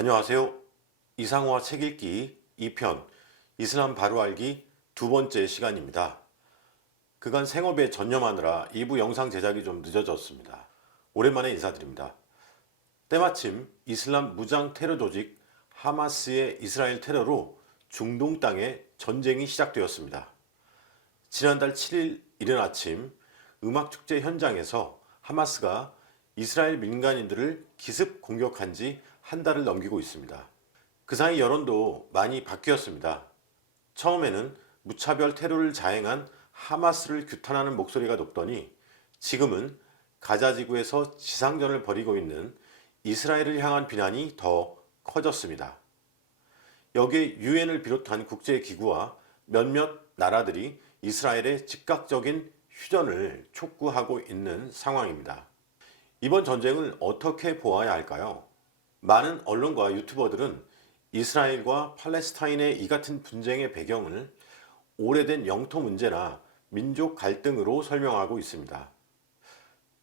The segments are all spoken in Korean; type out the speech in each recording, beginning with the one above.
안녕하세요. 이상화 책 읽기 2편 이슬람 바로 알기 두 번째 시간입니다. 그간 생업에 전념하느라 2부 영상 제작이 좀 늦어졌습니다. 오랜만에 인사드립니다. 때마침 이슬람 무장 테러 조직 하마스의 이스라엘 테러로 중동 땅에 전쟁이 시작되었습니다. 지난달 7일 이른 아침 음악축제 현장에서 하마스가 이스라엘 민간인들을 기습 공격한 지 한 달을 넘기고 있습니다. 그 사이 여론도 많이 바뀌었습니다. 처음에는 무차별 테러를 자행한 하마스를 규탄하는 목소리가 높더니 지금은 가자 지구에서 지상전을 벌이고 있는 이스라엘을 향한 비난이 더 커졌습니다. 여기에 유엔을 비롯한 국제기구와 몇몇 나라들이 이스라엘의 즉각적인 휴전을 촉구하고 있는 상황입니다. 이번 전쟁을 어떻게 보아야 할까요? 많은 언론과 유튜버들은 이스라엘과 팔레스타인의 이 같은 분쟁의 배경을 오래된 영토 문제나 민족 갈등으로 설명하고 있습니다.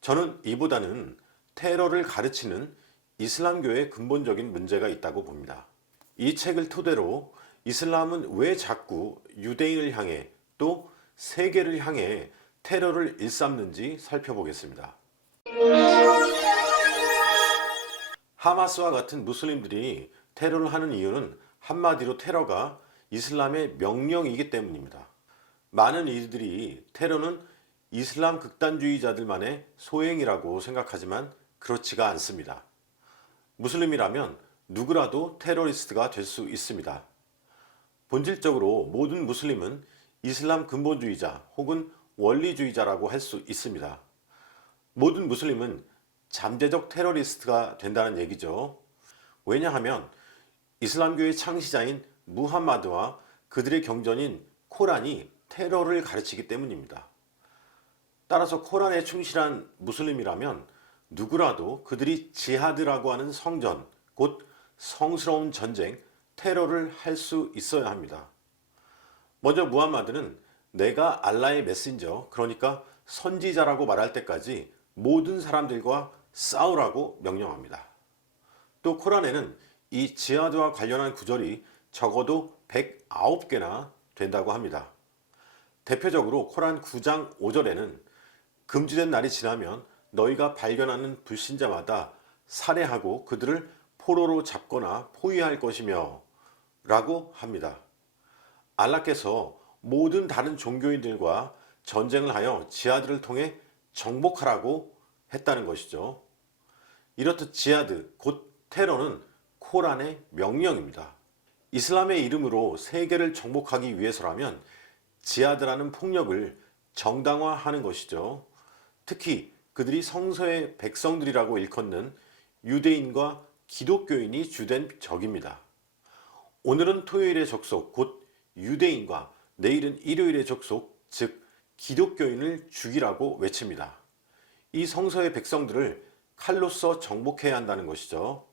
저는 이보다는 테러를 가르치는 이슬람교의 근본적인 문제가 있다고 봅니다. 이 책을 토대로 이슬람은 왜 자꾸 유대인을 향해 또 세계를 향해 테러를 일삼는지 살펴보겠습니다. 하마스와 같은 무슬림들이 테러를 하는 이유는 한마디로 테러가 이슬람의 명령이기 때문입니다. 많은 이들이 테러는 이슬람 극단주의자들만의 소행이라고 생각하지만 그렇지가 않습니다. 무슬림이라면 누구라도 테러리스트가 될 수 있습니다. 본질적으로 모든 무슬림은 이슬람 근본주의자 혹은 원리주의자라고 할 수 있습니다. 모든 무슬림은 잠재적 테러리스트가 된다는 얘기죠. 왜냐하면 이슬람교의 창시자인 무함마드와 그들의 경전인 코란이 테러를 가르치기 때문입니다. 따라서 코란에 충실한 무슬림이라면 누구라도 그들이 지하드라고 하는 성전, 곧 성스러운 전쟁, 테러를 할 수 있어야 합니다. 먼저 무함마드는 내가 알라의 메신저, 그러니까 선지자라고 말할 때까지 모든 사람들과 싸우라고 명령합니다. 또 코란에는 이 지하드와 관련한 구절이 적어도 109개나 된다고 합니다. 대표적으로 코란 9장 5절에는 금지된 날이 지나면 너희가 발견하는 불신자마다 살해하고 그들을 포로로 잡거나 포위할 것이며 라고 합니다. 알라께서 모든 다른 종교인들과 전쟁을 하여 지하드를 통해 정복하라고 했다는 것이죠. 이렇듯 지하드, 곧 테러는 코란의 명령입니다. 이슬람의 이름으로 세계를 정복하기 위해서라면 지하드라는 폭력을 정당화하는 것이죠. 특히 그들이 성서의 백성들이라고 일컫는 유대인과 기독교인이 주된 적입니다. 오늘은 토요일의 족속, 곧 유대인과 내일은 일요일의 족속, 즉 기독교인을 죽이라고 외칩니다. 이 성서의 백성들을 칼로써 정복해야 한다는 것이죠.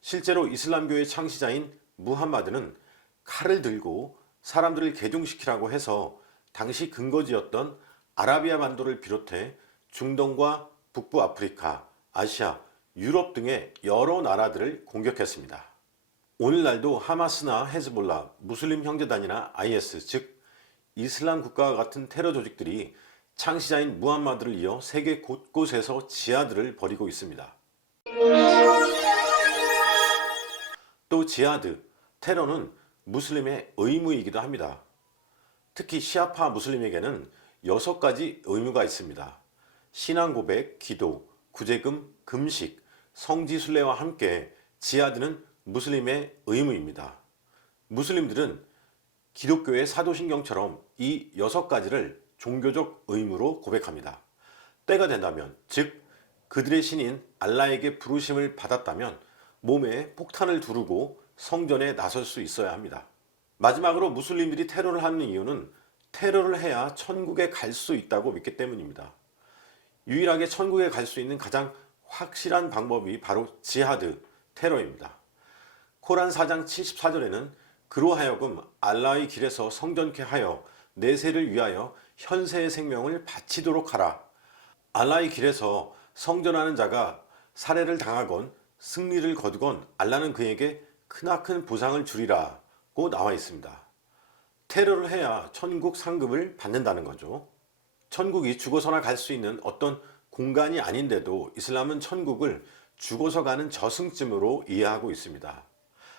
실제로 이슬람교의 창시자인 무함마드는 칼을 들고 사람들을 개종시키라고 해서 당시 근거지였던 아라비아 반도를 비롯해 중동과 북부 아프리카, 아시아, 유럽 등의 여러 나라들을 공격했습니다. 오늘날도 하마스나 헤즈볼라, 무슬림 형제단이나 IS, 즉 이슬람 국가와 같은 테러 조직들이 창시자인 무함마드를 이어 세계 곳곳에서 지하드를 벌이고 있습니다. 또 지하드, 테러는 무슬림의 의무이기도 합니다. 특히 시아파 무슬림에게는 6가지 의무가 있습니다. 신앙 고백, 기도, 구제금, 금식, 성지순례와 함께 지하드는 무슬림의 의무입니다. 무슬림들은 기독교의 사도신경처럼 이 6가지를 종교적 의무로 고백합니다. 때가 된다면, 즉 그들의 신인 알라에게 부르심을 받았다면 몸에 폭탄을 두르고 성전에 나설 수 있어야 합니다. 마지막으로 무슬림들이 테러를 하는 이유는 테러를 해야 천국에 갈 수 있다고 믿기 때문입니다. 유일하게 천국에 갈 수 있는 가장 확실한 방법이 바로 지하드, 테러입니다. 코란 4장 74절에는 그로 하여금 알라의 길에서 성전케 하여 내세를 위하여 현세의 생명을 바치도록 하라. 알라의 길에서 성전하는 자가 살해를 당하건 승리를 거두건 알라는 그에게 크나큰 보상을 주리라고 나와 있습니다. 테러를 해야 천국 상급을 받는다는 거죠. 천국이 죽어서나 갈 수 있는 어떤 공간이 아닌데도 이슬람은 천국을 죽어서 가는 저승쯤으로 이해하고 있습니다.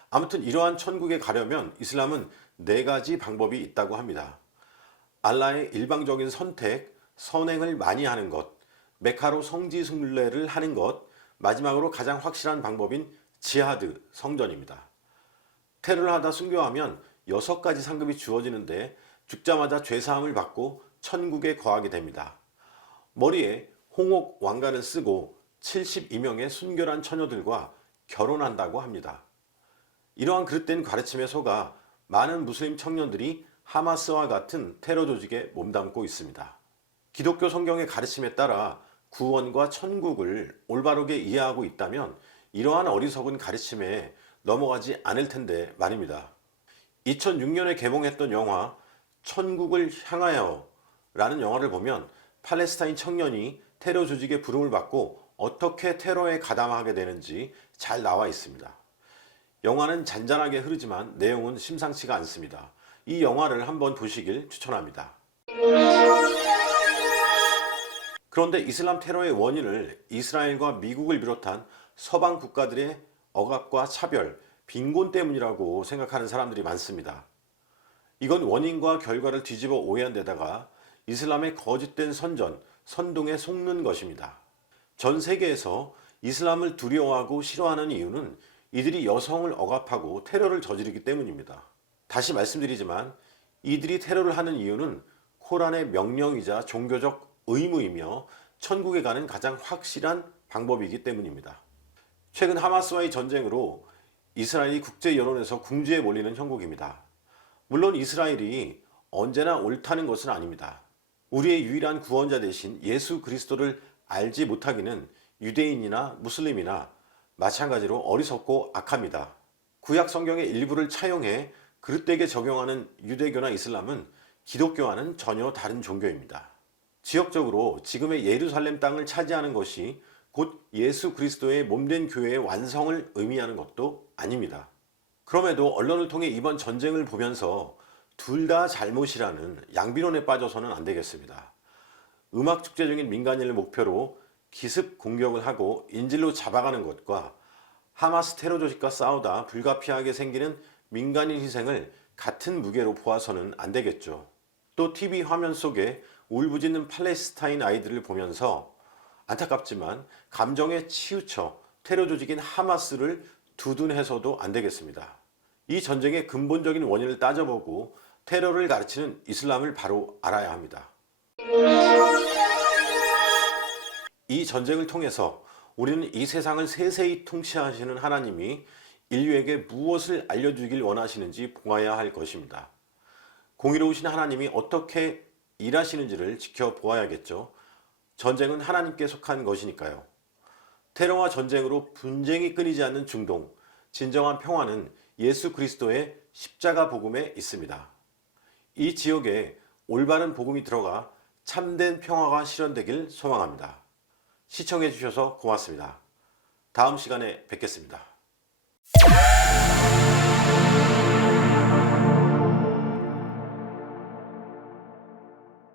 아무튼 이러한 천국에 가려면 이슬람은 4가지 방법이 있다고 합니다. 알라의 일방적인 선택, 선행을 많이 하는 것, 메카로 성지순례를 하는 것, 마지막으로 가장 확실한 방법인 지하드, 성전입니다. 테러를 하다 순교하면 6가지 상급이 주어지는데 죽자마자 죄사함을 받고 천국에 거하게 됩니다. 머리에 홍옥 왕관을 쓰고 72명의 순결한 처녀들과 결혼한다고 합니다. 이러한 그릇된 가르침에 속아 많은 무슬림 청년들이 하마스와 같은 테러 조직에 몸담고 있습니다. 기독교 성경의 가르침에 따라 구원과 천국을 올바르게 이해하고 있다면 이러한 어리석은 가르침에 넘어가지 않을 텐데 말입니다. 2006년에 개봉했던 영화 천국을 향하여 라는 영화를 보면 팔레스타인 청년이 테러 조직의 부름을 받고 어떻게 테러에 가담하게 되는지 잘 나와 있습니다. 영화는 잔잔하게 흐르지만 내용은 심상치가 않습니다. 이 영화를 한번 보시길 추천합니다. 그런데 이슬람 테러의 원인을 이스라엘과 미국을 비롯한 서방 국가들의 억압과 차별, 빈곤 때문이라고 생각하는 사람들이 많습니다. 이건 원인과 결과를 뒤집어 오해한 데다가 이슬람의 거짓된 선전, 선동에 속는 것입니다. 전 세계에서 이슬람을 두려워하고 싫어하는 이유는 이들이 여성을 억압하고 테러를 저지르기 때문입니다. 다시 말씀드리지만 이들이 테러를 하는 이유는 코란의 명령이자 종교적 의무이며 천국에 가는 가장 확실한 방법이기 때문입니다. 최근 하마스와의 전쟁으로 이스라엘이 국제 여론에서 궁지에 몰리는 형국입니다. 물론 이스라엘이 언제나 옳다는 것은 아닙니다. 우리의 유일한 구원자 대신 예수 그리스도를 알지 못하기는 유대인이나 무슬림이나 마찬가지로 어리석고 악합니다. 구약 성경의 일부를 차용해 그릇되게 적용하는 유대교나 이슬람은 기독교와는 전혀 다른 종교입니다. 지역적으로 지금의 예루살렘 땅을 차지하는 것이 곧 예수 그리스도의 몸된 교회의 완성을 의미하는 것도 아닙니다. 그럼에도 언론을 통해 이번 전쟁을 보면서 둘 다 잘못이라는 양비론에 빠져서는 안 되겠습니다. 음악축제적인 민간인을 목표로 기습 공격을 하고 인질로 잡아가는 것과 하마스 테러 조직과 싸우다 불가피하게 생기는 민간인 희생을 같은 무게로 보아서는 안 되겠죠. 또 TV 화면 속에 울부짖는 팔레스타인 아이들을 보면서 안타깝지만 감정에 치우쳐 테러 조직인 하마스를 두둔해서도 안 되겠습니다. 이 전쟁의 근본적인 원인을 따져보고 테러를 가르치는 이슬람을 바로 알아야 합니다. 이 전쟁을 통해서 우리는 이 세상을 세세히 통치하시는 하나님이 인류에게 무엇을 알려주길 원하시는지 보아야 할 것입니다. 공의로우신 하나님이 어떻게 일하시는지를 지켜보아야겠죠. 전쟁은 하나님께 속한 것이니까요. 테러와 전쟁으로 분쟁이 끊이지 않는 중동, 진정한 평화는 예수 그리스도의 십자가 복음에 있습니다. 이 지역에 올바른 복음이 들어가 참된 평화가 실현되길 소망합니다. 시청해 주셔서 고맙습니다. 다음 시간에 뵙겠습니다.